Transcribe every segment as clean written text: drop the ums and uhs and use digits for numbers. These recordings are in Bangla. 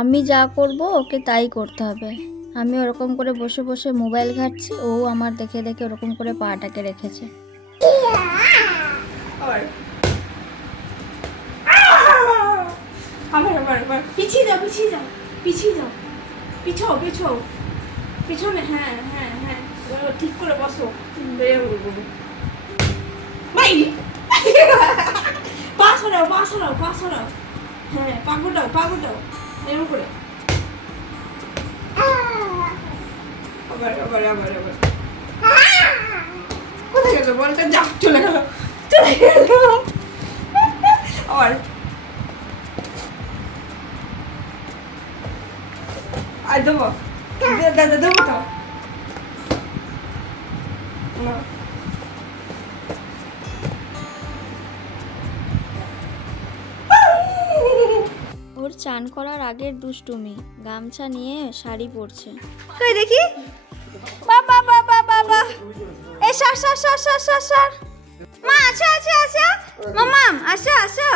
আমি যা করব ওকে তাই করতে হবে। আমি ওরকম করে বসে বসে মোবাইল ঘাঁটছি, ও আমার দেখে দেখে ওরকম করে পাটাকে রেখেছে। পিছিয়ে যাও, পিছিয়ে যাও, পিছিয়ে যাও, পিছাও, পিছাও, পিছনে। হ্যাঁ হ্যাঁ হ্যাঁ, ঠিক করে বসো। ভাই পা সরাও, পা সরাও, পা সরাও। হ্যাঁ, পা গোটাও, পা গোটাও, এরকম করে। আবার আবার আবার আবার। কোথায় গেল বলটা? যা, চলে গেল, চলে গেল। আবার আর দেবো, দাদা দেবো তো না। ওর চান করার আগের দুষ্টুমি, গামছা নিয়ে শাড়ি পরছে। কই দেখি। বাবা বাবা বাবা, এই সর সর সর সর সর সর। মা আসো আসো আসো, মামাম আসো আসো,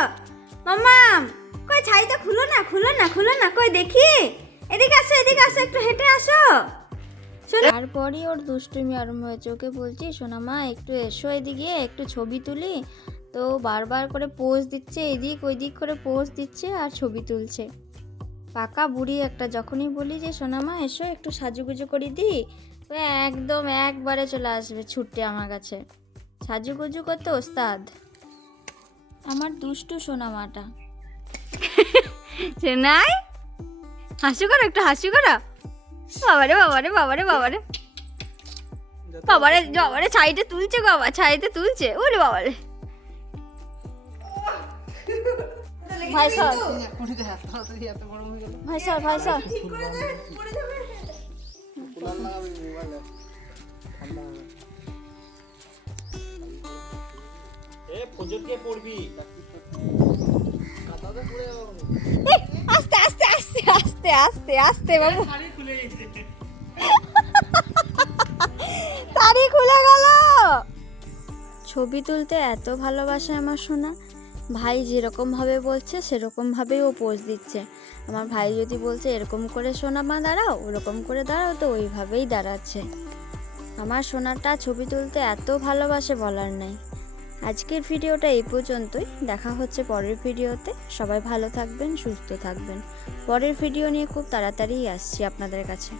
মামাম কই ছাইটা খুলো না, খুলো না, খুলো না, কই দেখি। এদিকে আসো, এদিকে আসো, একটু হেঁটে আসো। তারপরই ওর দুষ্টুমি আরম্ভ হয়েছে। ওকে বলছি, সোনা মা একটু এসো এদিকে, একটু ছবি তুলি। তো বারবার করে পোজ দিচ্ছে, এদিক ওই দিক করে পোজ দিচ্ছে আর ছবি তুলছে। পাকা বুড়ি একটা। যখনই বলি যে সোনা মা এসো একটু সাজুগুজু করে দিই, তো একদম একবারে চলে আসবে ছুটে আমার কাছে। সাজুগুজু করতে ওস্তাদ আমার দুষ্টু সোনা মাটা। চেনাই হাসি করো, একটু হাসি করো। বাবারে বাবারে বাবারে বাবারে বাবারে বাবারে, ছাইতে তুলছে গো, বাবা ছাইতে তুলছে। ওরে বাবারে, ভাই স্যার, ভাই স্যার, ভাই স্যার, ঠিক করে দে, পড়ে যাবে। আস্তে আস্তে আস্তে আস্তে আস্তে আস্তে বাবু, তাড়ি খুলে গেল। ছবি তুলতে এত ভালোবাসে আমার সোনা। ভাই যেরকমভাবে বলছে সেরকমভাবেই ও পোজ দিচ্ছে। আমার ভাই যদি বলছে এরকম করে সোনা মা দাঁড়াও, ওরকম করে দাঁড়াও, তো ওইভাবেই দাঁড়াচ্ছে। আমার সোনাটা ছবি তুলতে এত ভালোবাসে বলার নাই। আজকের ভিডিওটা এই পর্যন্তই। দেখা হচ্ছে পরের ভিডিওতে। সবাই ভালো থাকবেন, সুস্থ থাকবেন। পরের ভিডিও নিয়ে খুব তাড়াতাড়ি আসছি আপনাদের কাছে।